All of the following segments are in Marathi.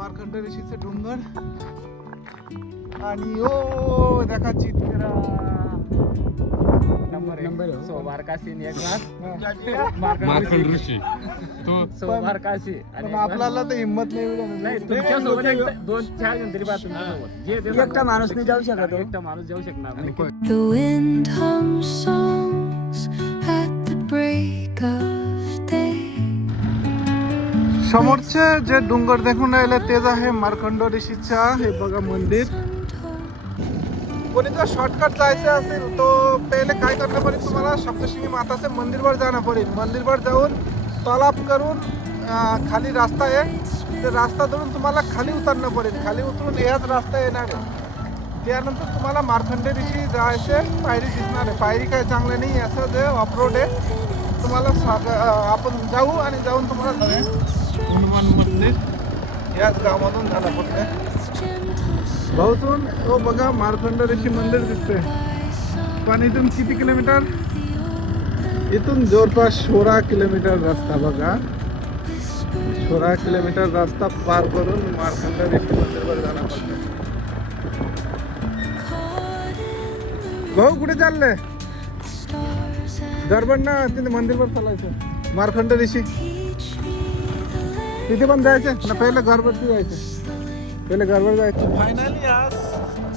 मार्कंड ऋषीचे डोंगर आणि ओ देखा चितकेरा नंबर 100 काशी एक मार्कंड ऋषी तो 100 काशी पण आपल्याला तर हिंमत नाही नाही तुमच्या सोबत 2-4 जण तरी बात तुमच्यासोबत जे एकटा माणूस नाही जाऊ शकत. एकटा माणूस जाऊ शकणार नाही. The wind hums songs at the break of day. समोरचे जे डोंगर देखून राहिले तेच आहे मार्कंड ऋषीचा हे बघा मंदिर. कोणी जर शॉर्टकट जायचं असेल तो पहिले काय करणं पडेल तुम्हाला सप्तशृंगी माताचे मंदिरवर जाणं पडेल. मंदिरवर जाऊन तलाब करून खाली रस्ता आहे ते रस्ता धरून तुम्हाला खाली उतरणं पडेल. खाली उतरून याच रस्ता येणार आहे. त्यानंतर तुम्हाला मार्कंड ऋषी जायचे पायरी दिसणार आहे. पायरी काय चांगलं नाही असं जे ऑफरोड आहे तुम्हाला आपण जाऊ आणि जाऊन तुम्हाला हनुमान मंदिर याच गावामधून जाणं पडतं. भाऊतून तो बघा मार्कंड ऋषी मंदिर दिसते पण इथून किती किलोमीटर इथून जवळपास 16 किलोमीटर रस्ता बघा. 16 किलोमीटर रस्ता पार करून मार्कंड ऋषी मंदिरवर जाणं पडतं. भाऊ कुठे चाललंय गडबड ना तिथे मंदिरवर चालायचं मार्कंड ऋषी तिथे पण जायचं ना पहिले घरवरती जायचं पहिले घरवर जायचं. फायनली आज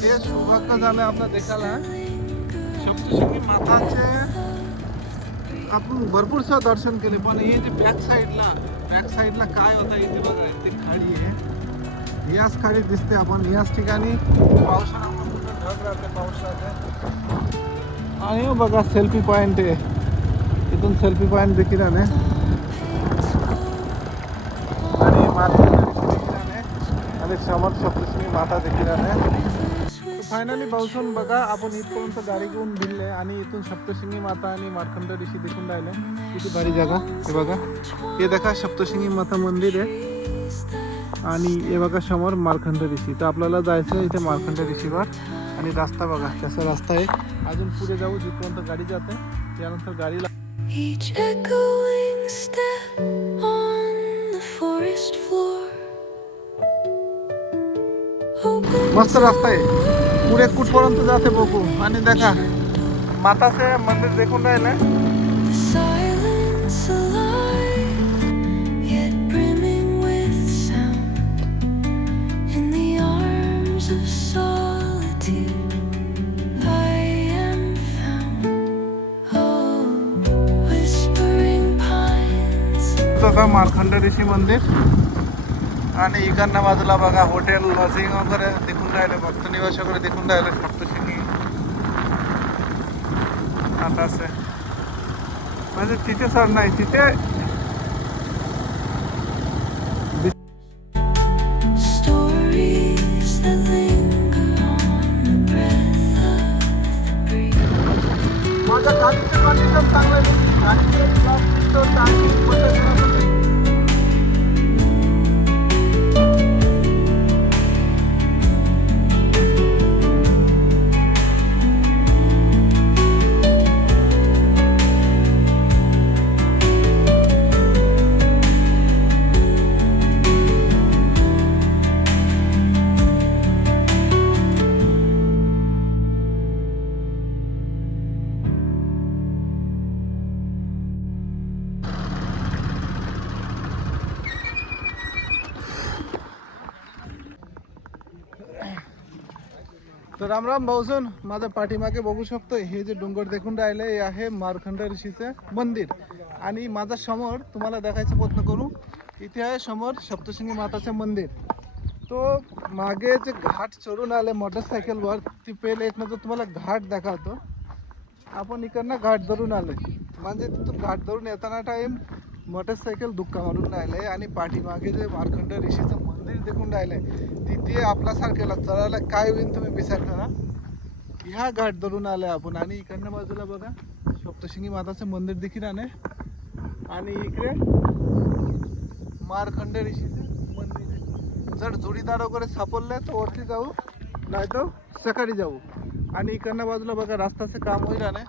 जे सौभाग्य झालं आपलं देखायला सप्तशृंगी माताचे आपण भरपूरसं दर्शन केले पण हे जे बॅक साईडला काय होतं इथे बघा ती खाडी आहे. याच खाडीत दिसते आपण याच ठिकाणी पावसाळ्यामध्ये ढग राहते पावसाळ्यात. आणि बघा सेल्फी पॉईंट आहे इथून सेल्फी पॉईंट देखील आहे आणि मार्कंड ऋषी देखील आहे आणि समोर सप्तशृंगी माता देखील आहे. फायनली पावसून बघा आपण इथपर्यंत गाडी घेऊन दिले आणि इथून सप्तशृंगी माता आणि मार्कंड ऋषी देखून राहिले. किती भारी जागा हे बघा. हे देखा सप्तशृंगी माता मंदिर आहे आणि हे बघा समोर मार्कंड ऋषी. तर आपल्याला जायचं आहे इथे मार्कंड ऋषीवर आणि रस्ता बघा कसा रस्ता आहे. अजून पुढे जाऊ जिथपर्यंत गाडी जाते त्यानंतर गाडीला Each echoing step on the forest floor. मस्त रस्ता आहे पुढे कुठपर्यंत जाते बघू. आणि देखा माताचे मंदिर देखून राहिले. The silence alive, yet brimming with sound. In the arms of solitude, I am found. Oh, whispering pines. बघा मार्कंड ऋषी मंदिर आणि इकडनं बाजूला बघा हॉटेल लॉजिंग वगैरे देखून राहिले भक्त निवास वगैरे देखून राहिले सप्तशृंगी माताचे. म्हणजे तिथे सर नाही तिथे Stories that linger on the breath of the breeze. माझ्या गाडीचं कंडिशन चांगलं नाही. गाडीचं चांगली तर रामराम भाऊसन माझ्या पाठीमागे बघू शकतो हे जे डोंगर देखून राहिले हे आहे मार्कंड ऋषीचे मंदिर. आणि माझा समोर तुम्हाला दाखवायचा प्रयत्न करू इथे आहे समोर सप्तशृंगी माताचे मंदिर. तो मागे जे घाट चढून आले मोटरसायकलवर ती पहिले एक नंतर तुम्हाला घाट दाखवतो. आपण इकडनं घाट धरून आले म्हणजे तिथून घाट धरून येताना टाईम मोटरसायकल धुक्का मारून राहिले आणि पाठीमागे जे मार्कंड ऋषीचं मंदिर देखून राहिले तिथे आपल्यासारख्याला चढायला काय होईल तुम्ही विचार करा. ह्या घाट धरून आले आपण आणि इकडनं बाजूला बघा सप्तशृंगी माताचं मंदिर देखील आहे आणि इकडे मार्कंड ऋषीचं मंदिर आहे. जर जोडीदार वगैरे सापडले तर वरती जाऊ नाही तर सकाळी जाऊ. आणि इकडनं बाजूला बघा रस्त्याचं काम होईल आणि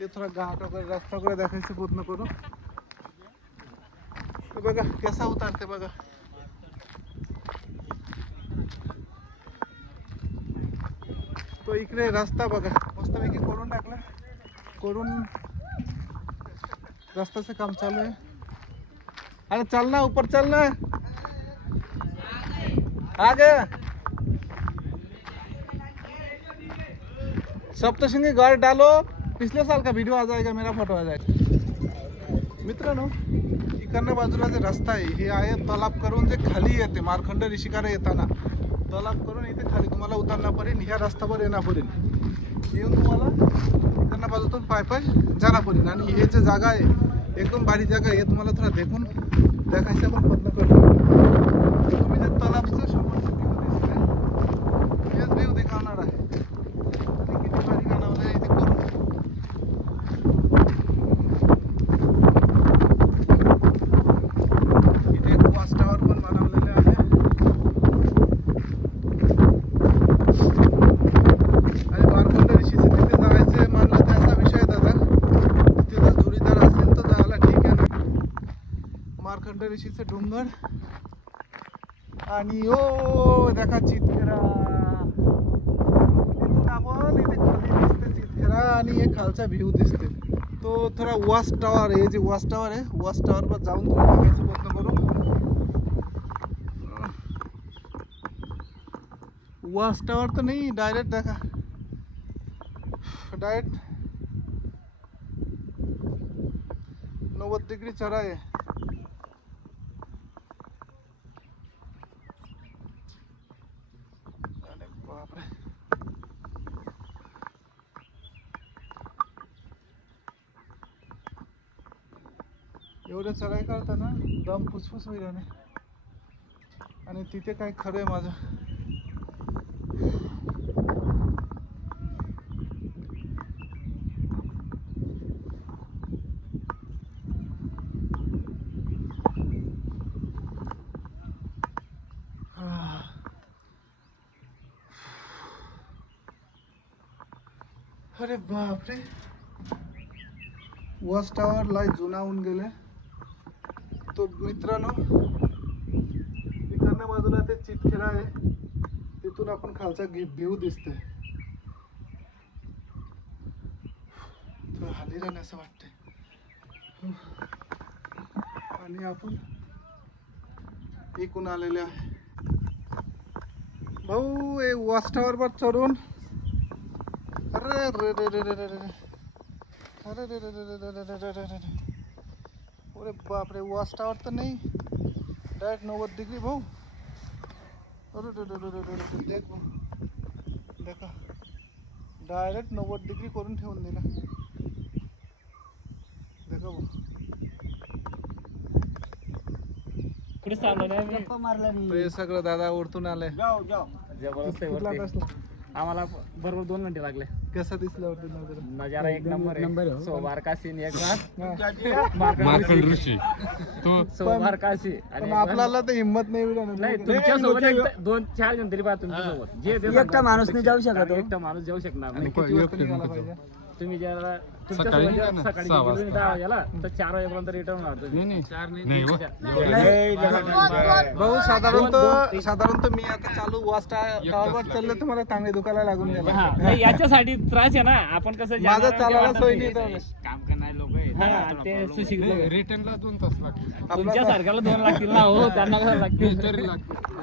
ते थोडा घाट वगैरे रस्ता वगैरे दाखवायचं पूर्ण करू. बघा कसा उतारते बघा तो इकडे रस्ता बघा मस्तपैकी करून टाकला, करून रस्त्याचं काम चालू आहे. अरे चल ना ऊपर चल ना, आ गया. सप्तशृंगी घाट डालो, पिछले साल का वीडियो आ जाएगा, मेरा फोटो आ जाएगा. मित्रांनो इकडनं बाजूला जे रस्ता आहे हे आहे तलाब करून जे खाली येते मार्कंड ऋषीकडे येताना तलाब करून इथे खाली तुम्हाला उतरणं पडेल. ह्या रस्त्यावर येणं पडेल, येऊन तुम्हाला इकडनं बाजूतून पाय पाय जाणं पडेल. आणि हे जे जागा आहे एकदम भारी जागा आहे, तुम्हाला थोडा देखून दाखायचा पण प्रयत्न करतो. तुम्ही जे तलाबचं समोरचं व्ह्यू दिसतंय हेच व्ह्यू दिखावणार आहे. आणि किती भारी गाणं आहे इथे करून. इथे एक वॉच टावर पण बनवलेले आहे. आणि मार्कंड ऋषीचे तिथे जायचे म्हणलं तर असा विषय आहे दादा, तिथे जर जोडीदार असेल तर जायला ठीक आहे ना. मार्कंड ऋषीचे डोंगर आणि ओ देखा चितखेरा, तिथून आपण इथे खाली दिसते चितखेरा आणि हे खालचा व्ह्यू दिसते. तो थोडा वॉच टावर आहे, जे वॉच टावर आहे वॉच टावरवर जाऊन थोडं बघायचा प्रयत्न करू. वॉच टावर तर नाही, डायरेक्ट देखा डायरेक्ट 90 डिग्री चढा आहे. अरे बापरे, एवढं चढाई करताना दम फुसफुस होईल. आणि तिथे काय खरं आहे माझं. अरे बापरे, वॉच टावर लय जुना होऊन गेले. तो मित्रांनो इकडनं बाजूला ते चितखेरा आहे, तिथून आपण खालचा व्ह्यू दिसते. थोडं हाली राहण्याचं वाटतंय. आणि आपण इकून आलेले आहे भाऊ हे वॉच टावरवर चढून. अरे रे रे रे रे रे रे, अरे रे रे रे रे रे रे रे रे रे, अरे बापरे, वॉच टावर तर नाही, डायरेक्ट 90 डिग्री भाऊ. अरे रे रे रे रे रे रे, देख भाऊ, देखा डायरेक्ट 90 डिग्री करून ठेवून दिला. देखा भाऊ, कुठे चाललो नाही मी. हे सगळं दादा ओढतून आले. जबरदस्त आहे कुठला वरती. बसला? आम्हाला बरोबर 2 घंटे लागले. कसा दिसला वरती नजारा? नजारा एक नंबर आहे. सोबार काशी एक मार्कंड ऋषी तो सोबार काशी पण आणि आपल्याला तर हिंमत नाही मिळाली. नाही तुमच्या सोबत 2-4 जण तरी पाहा तुमच्या सोबत. जे ते एकटा माणूस नाही जाऊ शकत. एकटा माणूस जाऊ शकणार नाही. किती वाजता निघाला पाहिजे? तुम्ही ज्याला तुमच्या सकाळी सोबत निघा ना, सकाळी 6 निघून 10 वाजेला तर 4 वाजेपर्यंत रिटर्न होणार तुम्ही. नाही हो. भाऊ साधारणतः मी आता चालू वॉच टावरवर चालले तर मला टांगे दुखायला लागून गेला. हा, नाही, याच्यासाठी त्रास आहे ना. आपण कसं माझं ज्यांना- चालायला ज्यांना सोय ते- नाही. काम करणारे लोक ते सुशिक्षित लोक आहेत. रिटर्नला 2 तास लागतील. तुमच्या सारख्याला 2 लागतील ना हो, त्यांना कसं लागतील. तरी लागतील.